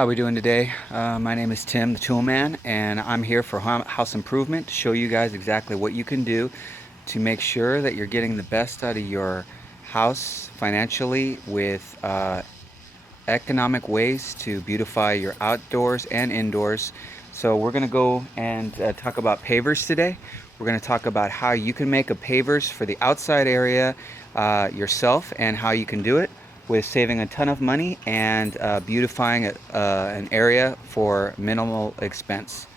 How are we doing today? My name is Tim, the Toolman, and I'm here for house improvement to show you guys exactly what you can do to make sure that you're getting the best out of your house financially with economic ways to beautify your outdoors and indoors. So we're going to go and talk about pavers today. We're going to talk about how you can make a pavers for the outside area yourself and how you can do it with saving a ton of money and beautifying an area for minimal expense.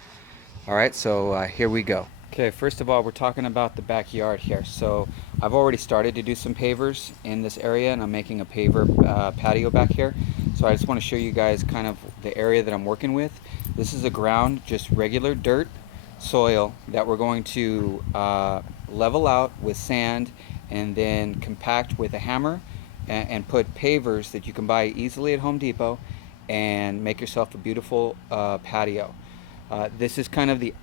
All right, so here we go. Okay, first of all, we're talking about the backyard here. So I've already started to do some pavers in this area, and I'm making a paver patio back here. So I just want to show you guys kind of the area that I'm working with. This is a ground, just regular dirt soil that we're going to level out with sand and then compact with a hammer and put pavers that you can buy easily at Home Depot and make yourself a beautiful patio. This is kind of the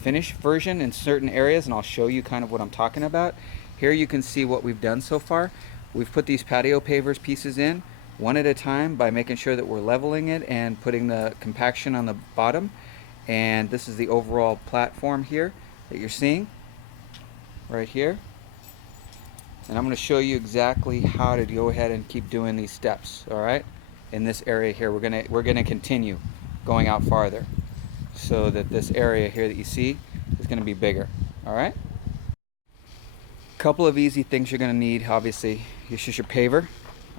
finished version in certain areas, and I'll show you kind of what I'm talking about. Here you can see what we've done so far. We've put these patio pavers pieces in one at a time by making sure that we're leveling it and putting the compaction on the bottom. And this is the overall platform here that you're seeing right here. And I'm going to show you exactly how to go ahead and keep doing these steps. All right, in this area here, we're gonna continue going out farther, so that this area here that you see is going to be bigger. All right. Couple of easy things you're going to need. Obviously, this is your paver.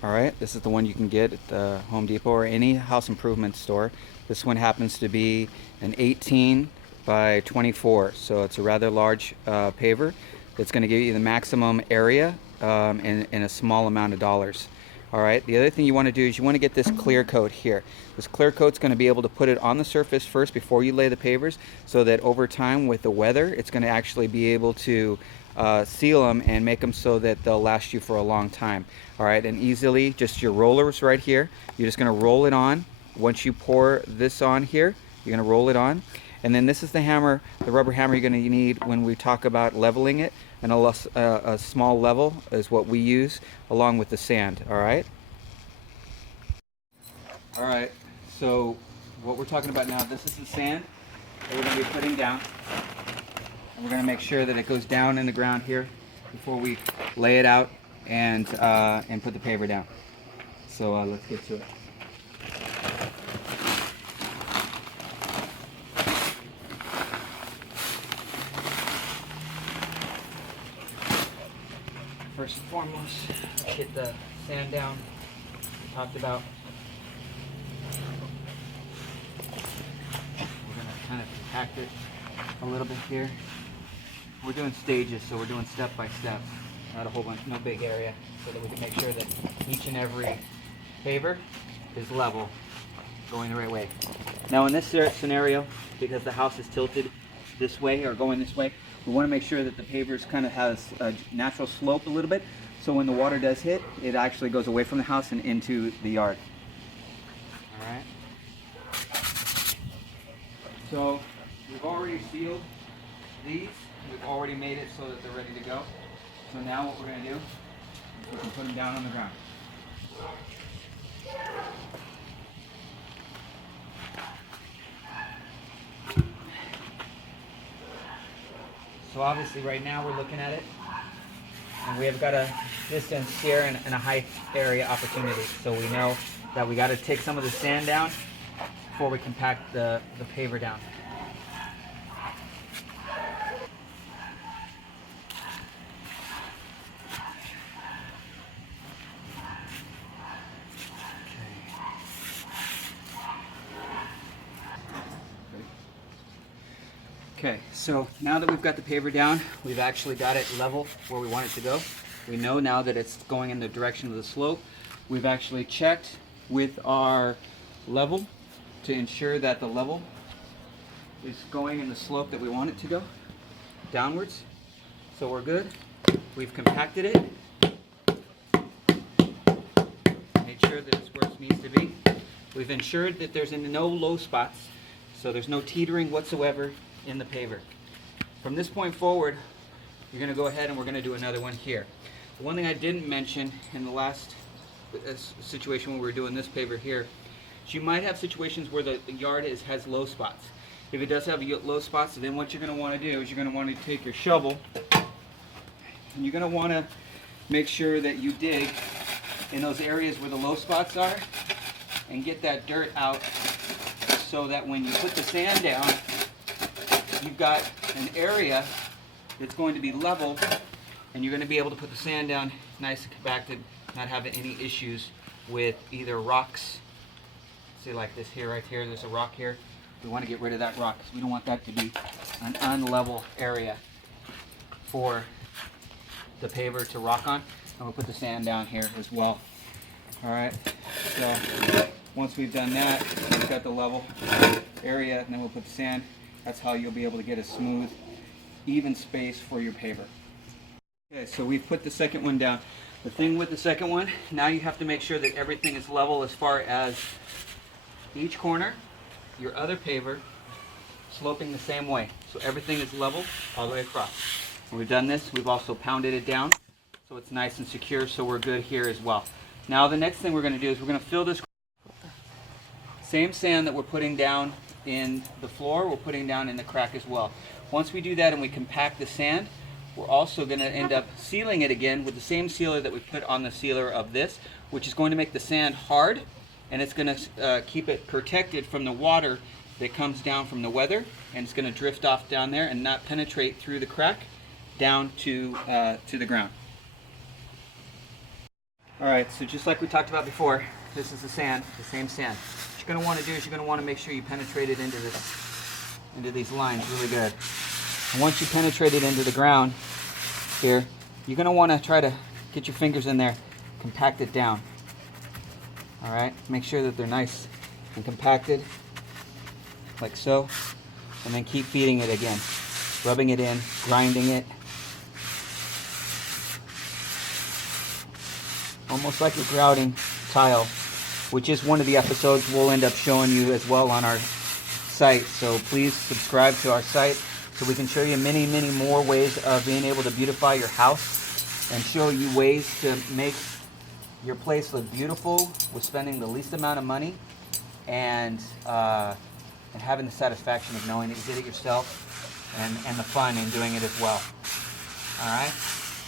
All right. This is the one you can get at the Home Depot or any house improvement store. This one happens to be an 18 by 24, so it's a rather large paver. That's going to give you the maximum area in a small amount of dollars. All right, the other thing you want to do is you want to get this clear coat here. This clear coat's going to be able to put it on the surface first before you lay the pavers, so that over time with the weather, it's going to actually be able to seal them and make them so that they'll last you for a long time. All right, and easily, just your rollers right here, you're just going to roll it on. Once you pour this on here, you're going to roll it on. And then this is the hammer, the rubber hammer you're going to need when we talk about leveling it. And a small level is what we use along with the sand. All right. All right. So what we're talking about now, this is the sand that we're going to be putting down. And we're going to make sure that it goes down in the ground here before we lay it out and put the paver down. So let's get to it. First and foremost, get the sand down, we talked about. We're going to kind of compact it a little bit here. We're doing stages, so we're doing step by step, not a whole bunch, no big area, so that we can make sure that each and every paver is level, going the right way. Now in this scenario, because the house is tilted this way or going this way, we want to make sure that the pavers kind of has a natural slope a little bit, so when the water does hit, it actually goes away from the house and into the yard. All right. So we've already sealed these. We've already made it so that they're ready to go. So now what we're going to do is we can put them down on the ground. So obviously right now we're looking at it, and we have got a distance here and a height area opportunity. So we know that we got to take some of the sand down before we compact the paver down. Okay, so now that we've got the paver down, we've actually got it level where we want it to go. We know now that it's going in the direction of the slope. We've actually checked with our level to ensure that the level is going in the slope that we want it to go, downwards. So we're good. We've compacted it. Made sure that it's where it needs to be. We've ensured that there's no low spots, so there's no teetering whatsoever in the paver. From this point forward, you're going to go ahead and we're going to do another one here. The one thing I didn't mention in the last situation when we were doing this paver here. So you might have situations where the yard has low spots. If it does have low spots, then what you're going to want to do is you're going to want to take your shovel and you're going to want to make sure that you dig in those areas where the low spots are and get that dirt out, so that when you put the sand down, you've got an area that's going to be level and you're going to be able to put the sand down nice and compacted, not having any issues with either rocks. See, like this here, right here, there's a rock here. We want to get rid of that rock because we don't want that to be an unlevel area for the paver to rock on. And we'll put the sand down here as well. All right, so once we've done that, we've got the level area, and then we'll put the sand. That's how you'll be able to get a smooth, even space for your paver. Okay, so we've put the second one down. The thing with the second one, now you have to make sure that everything is level as far as each corner, your other paver sloping the same way. So everything is level all the way across. When we've done this, we've also pounded it down so it's nice and secure, so we're good here as well. Now the next thing we're going to do is we're going to fill this same sand that we're putting down in the floor, we're putting down in the crack as well. Once we do that and we compact the sand, we're also going to end up sealing it again with the same sealer that we put on the sealer of this, which is going to make the sand hard, and it's going to keep it protected from the water that comes down from the weather, and it's going to drift off down there and not penetrate through the crack down to the ground. Alright, so just like we talked about before, this is the sand, the same sand. What you're going to want to do is you're going to want to make sure you penetrate it into these lines really good. And once you penetrate it into the ground here, you're going to want to try to get your fingers in there, compact it down. Alright, make sure that they're nice and compacted, like so, and then keep feeding it again, rubbing it in, grinding it, almost like you're grouting tile, which is one of the episodes we'll end up showing you as well on our site. So please subscribe to our site so we can show you many, many more ways of being able to beautify your house and show you ways to make your place look beautiful with spending the least amount of money and having the satisfaction of knowing that you did it yourself and the fun in doing it as well. All right?